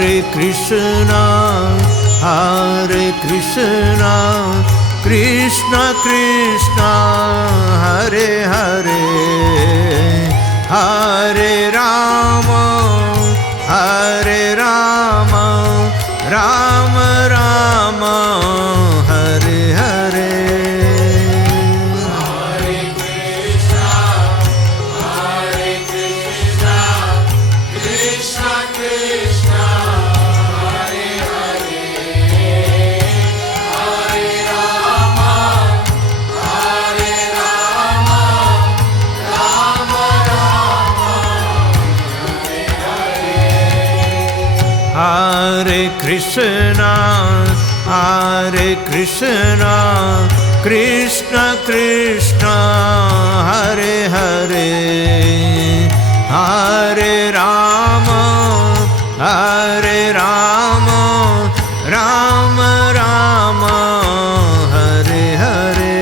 Hare Krishna, Hare Krishna, Krishna Krishna, Hare Hare, Hare Rama, Hare Rama, Rama Rama, Hare Hare. Hare Krishna, Hare Krishna, Krishna Krishna, Hare Hare, Hare Rama, Hare Rama, Rama Rama, Hare Hare.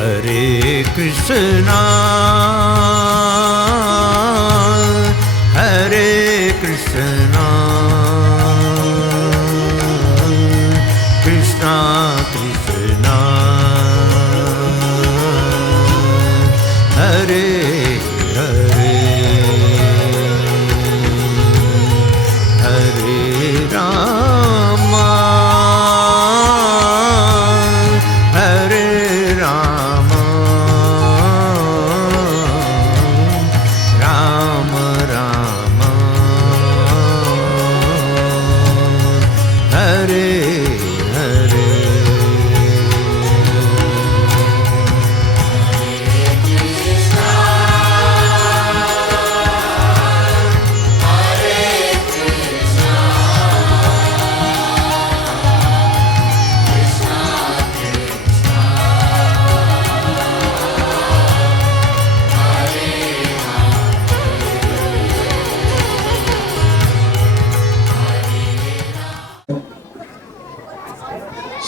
Hare Krishna, Hare Krishna, Krishna Krishna, Hare Hare, Hare Rama, Hare Rama, Rama Rama, Hare Hare.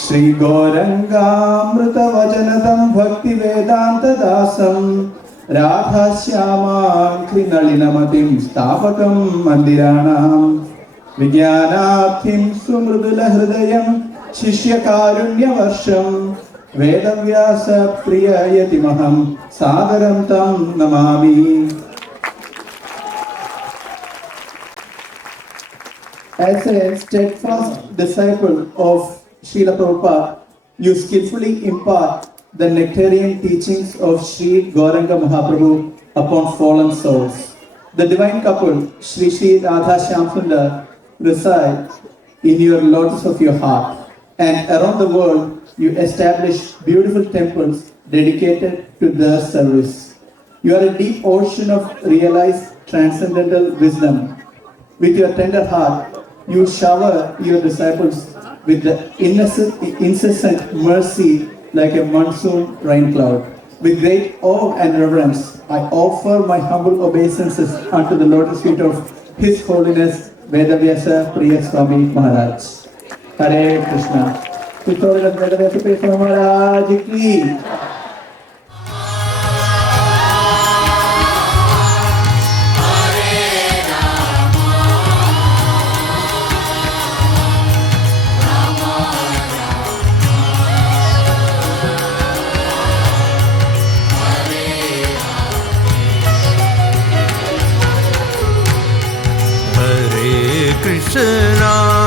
Shri गौरंगामृतवचनदं भक्ति वेदांत दासं राधाश्यामाङ्घ्रिनलिनमतिं स्थापकं मन्दिराणां विज्ञानाब्धिं सुमृदुलहृदयं शिष्यकारुण्यवर्षं वेदव्यासप्रिययतिमहं सादरं तं Namami. As a steadfast disciple of Srila Prabhupada, you skillfully impart the nectarian teachings of Sri Gauranga Mahaprabhu upon fallen souls. The divine couple, Sri Sri Radha Shyamsundar, reside in your lotus of your heart, and around the world you establish beautiful temples dedicated to their service. You are a deep ocean of realized transcendental wisdom. With your tender heart, you shower your disciples with the incessant mercy like a monsoon rain cloud. With great awe and reverence, I offer my humble obeisances unto the lotus feet of His Holiness Vedavyasa Priya Swami Maharaj. Hare Krishna. His Holiness Vedavyasa Priya Swami Maharaj ki. Krishna,